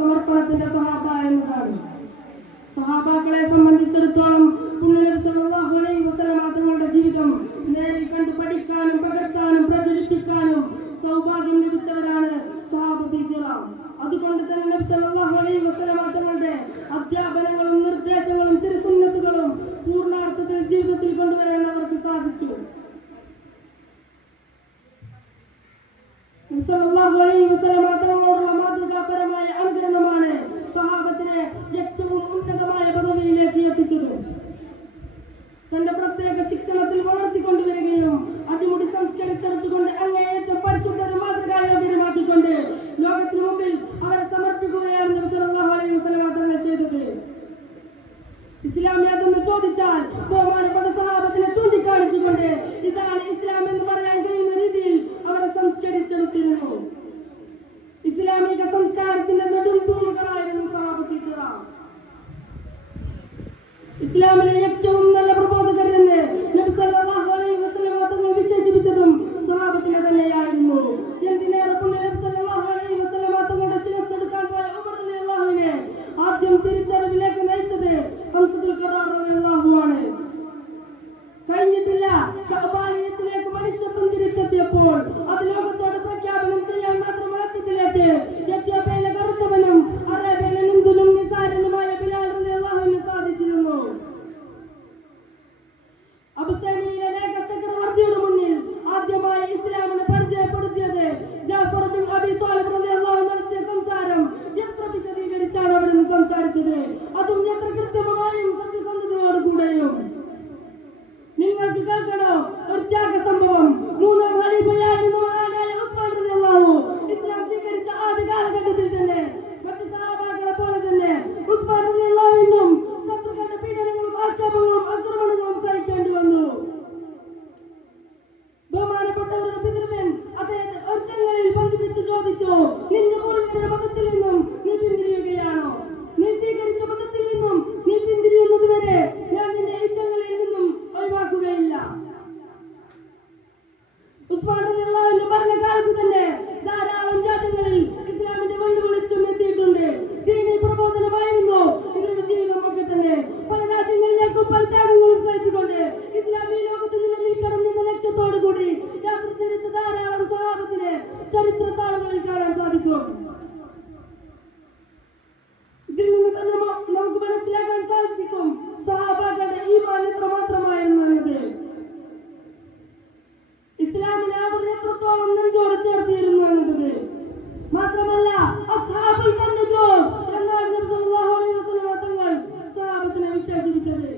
സമർപ്പണത്തിന്റെ സഹാബ എന്നതാണ്. സഹാബാക്കളെ സംബന്ധിച്ചിടത്തോളം പുണ്യനബി സല്ലല്ലാഹു അലൈഹി വസല്ലം തങ്ങളുടെ ജീവിതം നേരിൽ കണ്ടു പഠിക്കാനും പകർത്താനും പ്രചരിപ്പിക്കാനും സൗഭാഗ്യം ലഭിച്ചവരാണ് സഹാബത്തുൽ കിറാം. അതുകൊണ്ട് തന്നെ നബി സല്ലല്ലാഹു അലൈഹി വസല്ലം തങ്ങളുടെ അധ്യാപനങ്ങളും നിർദ്ദേശങ്ങളും തിരുസുന്നത്തുകളും പൂർണ്ണാർത്ഥത്തിൽ ജീവിതത്തിൽ കൊണ്ടുവരാൻ അവർക്ക് സാധിച്ചു. നബി സല്ലല്ലാഹു അലൈഹി വസല്ലം തങ്ങളോടുള്ള മാതൃകാപരമായ അനുകരണമാണ് സഹാബത്തിനെ ഏറ്റവും ഉന്നതമായ പദവിയിലേക്ക് എത്തിച്ചത്. തന്റെ പ്രത്യേക ശിക്ഷണത്തിൽ വളർത്തിക്കൊണ്ടുവരികയും അടിമുടി സംസ്കരിച്ചെടുത്തുകൊണ്ട് അങ്ങേയറ്റം പരിശുദ്ധരും മാതൃകായോഗ്യരുമാക്കിക്കൊണ്ട് ലോകത്തിനു മുമ്പിൽ അവരെ സമർപ്പിക്കുകയാണ് നബി സല്ലല്ലാഹു അലൈഹി വസല്ലം തങ്ങൾ ചെയ്തത്. ഇസ്ലാം ഏതെന്ന് ചോദിച്ചാൽ ബഹുമാനപ്പെട്ട സഹാബത്തിനെ ചൂണ്ടിക്കാണിച്ചുകൊണ്ട് ഇതാണ് ഇസ്ലാം എന്ന് പറയാൻ കഴിയുന്ന രീതിയിൽ അവരെ സംസ്കരിച്ചെടുത്തിരുന്നു. ഇസ്ലാമിക സംസ്കാരത്തിന്റെ നെടും തൂണുകളായിരുന്നു സഹാബത്തുൽ കിറാം. ഇസ്ലാമിലെ ഏറ്റവും നല്ല പ്രബോധകരെന്ന് നബി സല്ലല്ലാഹു അലൈഹി വസല്ലം തങ്ങൾ വിശേഷിപ്പിച്ചതും സഹാബത്തിനെ തന്നെയായിരുന്നു. എന്തിനേറെ പുണ്യ നബി സല്ലല്ലാഹു അലൈഹി വസല്ലം തങ്ങളുടെ ശിരസ്സെടുക്കാൻ പോയ ഉമർ റളിയല്ലാഹു അൻഹു ആദ്യം തിരിച്ചറിവിലേക്ക് നയിച്ചത് ഹംസത്തുൽ ഖറാർ റളിയല്ലാഹു ആണ്. കഴിഞ്ഞിട്ടില്ല, കഅബാലയത്തിലേക്ക് മനുഷ്യത്വം തിരിച്ചെത്തിയപ്പോൾ അത് ലോകത്തോട് പ്രഖ്യാപനം ചെയ്യാൻ മാത്രം മാറ്റത്തിലേക്ക് എത്യോപ്യയിലെ കറുത്തവനും അറേബ്യയിലെ നിന്ദുനും നിസാരനുമായ ബിലാൽ റളിയല്ലാഹു അൻഹു സാധിച്ചിരുന്നു. അബുസനിയിലെ ചക്രവർത്തിയുടെ മുന്നിൽ ആദ്യമായി ഇസ്ലാമിനെ പരിചയപ്പെടുത്തിയത് ജാഫർ ബിൻ അബി ത്വാലിബ് റളിയല്ലാഹു അൻഹു നടത്തിയ സംസാരം എത്ര വിശദീകരിച്ചാണ് അവിടെ നിന്ന് സംസാരിച്ചത്, അതും എത്ര കൃത്യമായും സത്യസന്ധതയോടുകൂടെയും. നിങ്ങൾക്ക് കേൾക്കണോ ഒരു ത്യാഗ സംഭവം? മൂന്നാം ഖലീഫയായിരുന്ന മഹാനായ ഉസ്മാൻ റളിയല്ലാഹു ഇസ്ലാം സ്വീകരിച്ച ആദ്യ കാലഘട്ടത്തിൽ തന്നെ മറ്റു സഹാബാക്കളെ പോലെ തന്നെ ഉസ്മാൻ റളിയല്ലാഹുവിനും ശത്രുക്കളുടെ പീഡനങ്ങളും ആക്ഷേപങ്ങളും ആക്രമണങ്ങളും സഹിക്കേണ്ടി വന്നു. ബഹുമാനപ്പെട്ടവരുടെ പിതൃവൻ അദ്ദേഹത്തെ ഒരു ചങ്ങലയിൽ ബന്ധിപ്പിച്ച് ചോദിച്ചു, നിന്റെ പൂർവികരുടെ മതത്തിൽ നിന്നും നീ പിന്തിരിയുകയാണോ? നീ സ്വീകരിച്ച മതത്തിൽ നിന്നും നീ പിന്തിരിയുന്നത് വരെ ഞാൻ നിന്നെ ഈ ചങ്ങലയിൽ നിന്നും ഒഴിവാക്കുകയില്ല. ഉസ്മാൻ റളിയല്ലാഹു അൻഹു പറഞ്ഞ കാലത്ത് തന്നെ ധാരാളം രാജ്യങ്ങളിൽ ഇസ്ലാമിന്റെ വെള്ളുവിളിച്ചും എത്തിയിട്ടുണ്ട്. ദീനി പ്രബോധനമായിരുന്നു ഇവരുടെ ജീവിതം ഒക്കെ തന്നെ. പല രാജ്യങ്ങളിലേക്കും പല ത്യാഗങ്ങളും സഹിച്ചുകൊണ്ട് ഇസ്ലാമി ലോകത്ത് നിലനിൽക്കണം എന്ന ലക്ഷ്യത്തോടു കൂടി യാത്ര തിരിച്ച ധാരാളം സഹാബത്തിനെ ചരിത്ര താളുകളിൽ കാണാൻ സാധിക്കും. ഇതിൽ നിന്ന് തന്നെ നമുക്ക് മനസ്സിലാക്കാൻ സാധിക്കും സഹാബാക്കളുടെ ഈമാൻ എത്രമാത്രമായിരുന്നു എന്നത്. ഇസ്ലാമിനെ അവർ എത്രത്തോളം നെഞ്ചോട് ചേർത്തിരുന്നു എന്നത് മാത്രമല്ല അസ്ഹാബുൽ കന്നജൂർ എന്നാണ് നബി സല്ലല്ലാഹു അലൈഹി വസല്ലം തങ്ങൾ സഹാബത്തിനെ വിശേഷിപ്പിച്ചത്.